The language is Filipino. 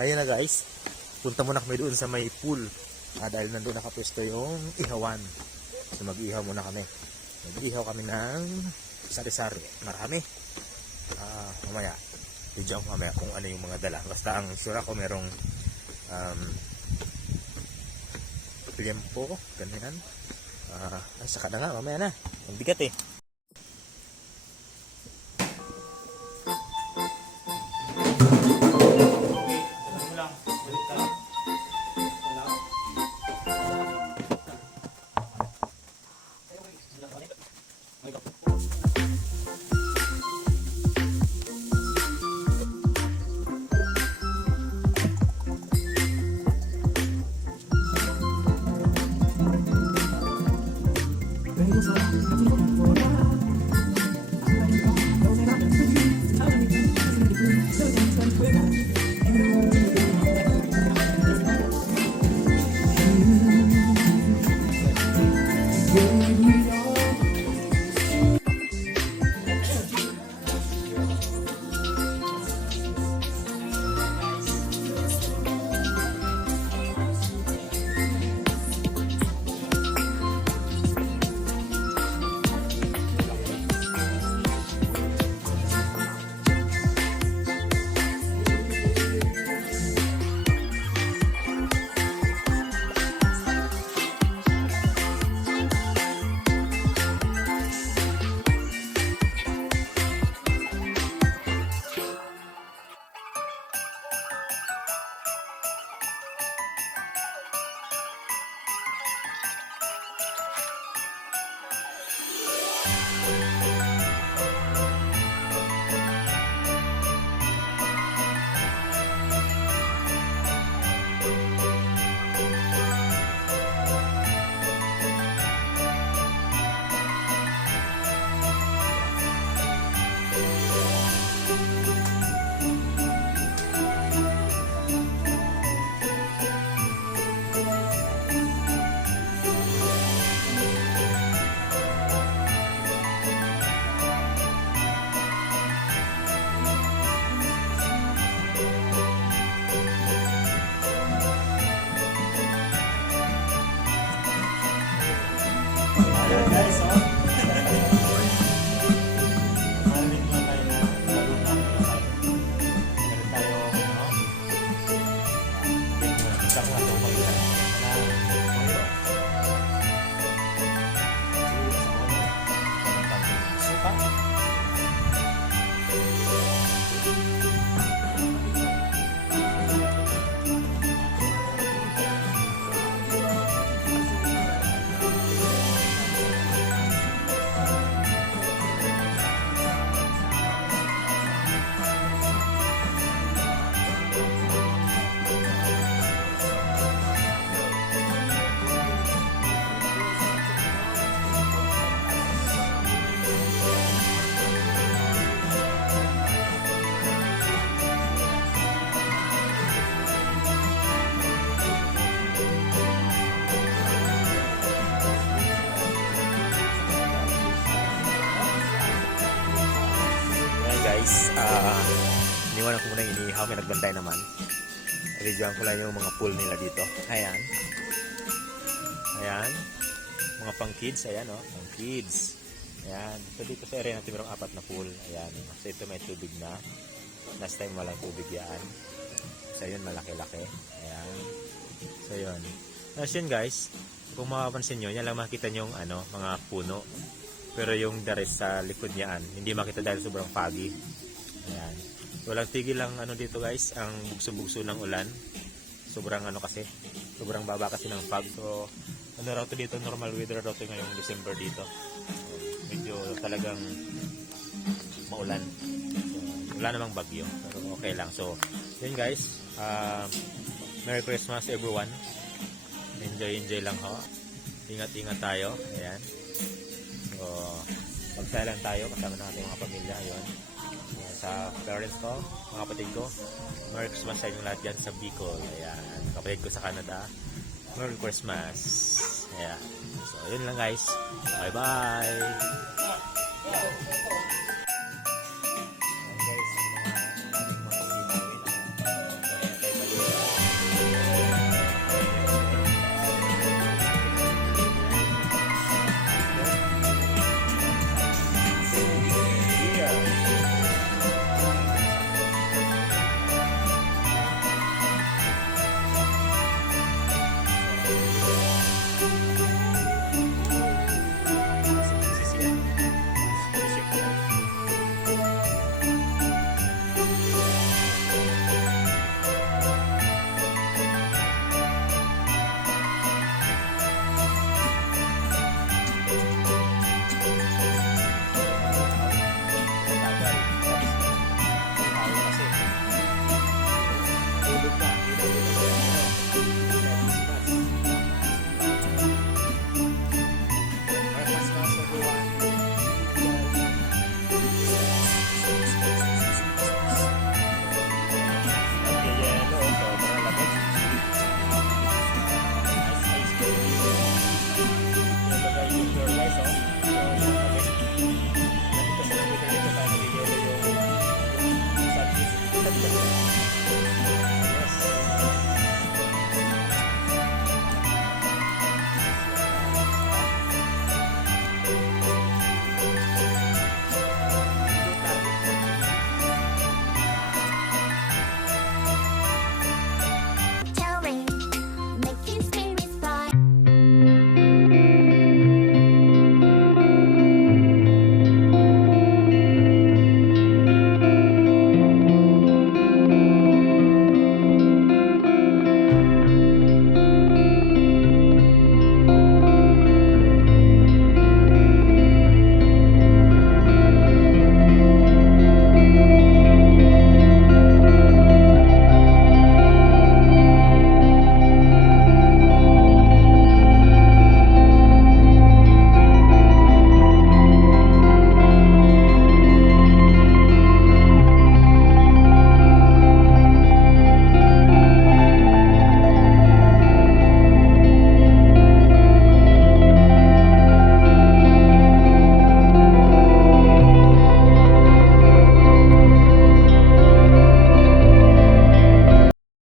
Ayan na guys, punta muna kami doon sa may pool. Dahil nandun nakapwesto yung ihawan. So mag-ihaw muna kami. Mag-ihaw kami ng sari-sari. Marami. Mamaya, video ko mamaya kung ano yung mga dala. Basta ang sure ako merong liempo, ganyan. Saka na nga, mamaya na. Ang bigat eh. Guys, iniwanan ko muna yung inihaw, may nagbantay naman. Videoan ko lang yung mga pool nila dito. Ayan. Ayan. Mga pang kids, ayan o. Pang kids. Ayan. So dito sa area natin mayroong 4 na pool. Ayan. So ito may tubig na. Last time walang tubig yan. So yun, malaki-laki. Ayan. So yun. Tapos yun guys, kung makapansin nyo, yan lang makikita nyo yung mga puno. Pero yung the rest sa likod niyaan, hindi makita dahil sobrang foggy. Ayan. Walang tigil lang dito guys, ang bugso-bugso ng ulan. Sobrang kasi, sobrang baba kasi ng fog. So, raw to dito, normal weather raw to ngayong December dito. Medyo talagang maulan. So, wala namang bagyo, pero okay lang. So, yun guys, Merry Christmas everyone. Enjoy lang ho. Ingat-ingat tayo. Ayan. So, magsaya lang tayo kasama natin mga pamilya. Ayun. Sa parents ko, mga kapatid ko, Merry Christmas sa inyong lahat dyan sa Bicol. Ayan. Kapatid ko sa Canada, Merry Christmas. Ayan. So, yun lang guys. Bye-bye.